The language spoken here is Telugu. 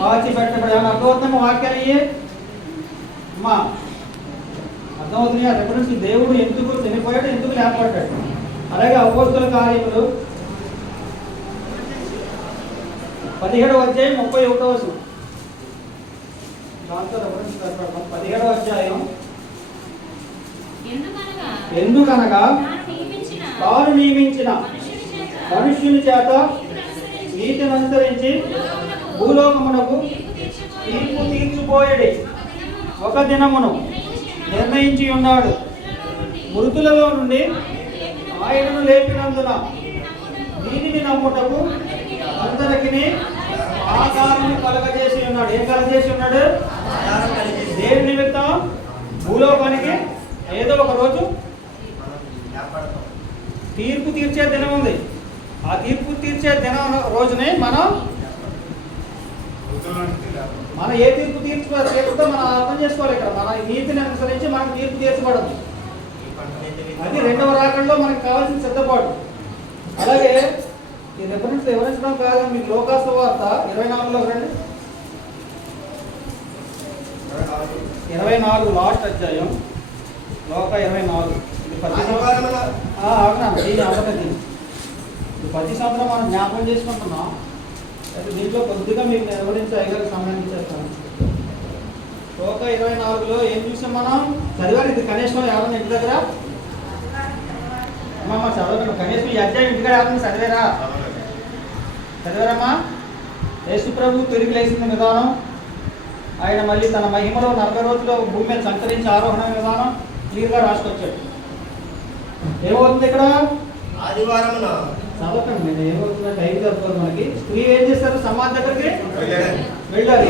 పాచి పెట్టబడి. ఏమైనా అర్థమవుతుందా వాక్యాలు ఇవి అమ్మా? అర్థమవుతున్నాయా? రెఫరెన్స్ దేవుడు ఎందుకు చనిపోయాడు, ఎందుకు లేపడ్డాడు. అలాగే అపోస్తల కార్యములు 17వ అధ్యాయం 31వ వచనం. దాంతో రెఫరెన్స్ పెట్టడం 17వ అధ్యాయం. ఎందుకనగా తాను నియమించిన మనుష్యుని చేత నీతిని అనుసరించి భూలోకమునకు తీర్పు తీర్చుపోయేది ఒక దినమును నిర్ణయించి ఉన్నాడు. మృతులలో నుండి ఆయనను లేపినందున దీనిని నమ్ముటకు అందరికీ ఆధారం కలగజేసి ఉన్నాడు. ఏం కలగజేసి ఉన్నాడు? దేని నిమిత్తం? భూలోకానికి ఏదో ఒక రోజు తీర్పు తీర్చే దినం ఉంది. ఆ తీర్పు తీర్చే దినం రోజునే మనం ఏ తీర్పు తీర్చుతో మనం అర్థం చేసుకోవాలి. ఇక్కడ మన నీతిని అనుసరించి మనం తీర్పు తీర్చబడదు. అది రెండవ రాకడలో మనకు కావాల్సిన సిద్ధపాటు. అలాగే ఈ రెఫరెన్స్ వివరించడం కాదు, మీకు లోకాసు వార్త 24లో రండి. 24 లాస్ట్ అధ్యాయం, లోక 24. ఇది ప్రతి సంవత్సరం మనం జ్ఞాపకం చేసుకుంటున్నాం. అయితే దీంట్లో కొద్దిగా మీకు వివరించి ఐదారికి సంబంధించేస్తాను. లోక 24లో ఏం చూసాం మనం? చదివారు ఇది కనీసం ఎవరైనా ఇంటి దగ్గర అమ్మమ్మ చదవకండి. కనీసం ఈ అధ్యాయం ఇంటిగా ఎవరైనా చదివారమ్మా? యేసు ప్రభు తిరిగి లేచిన విధానం, ఆయన మళ్ళీ తన మహిమలో 40 రోజుల్లో భూమి మీద సంచరించి ఆరోహణ విధానం క్లియర్గా రాసుకొచ్చాడు. ఏమవుతుంది ఇక్కడ? ఆదివారం చదవకండి. నేను ఏమవుతుందంటే టైం జరుగుతుంది మనకి. స్త్రీ ఏం చేస్తారు? సమాధి దగ్గరికి వెళ్ళారు.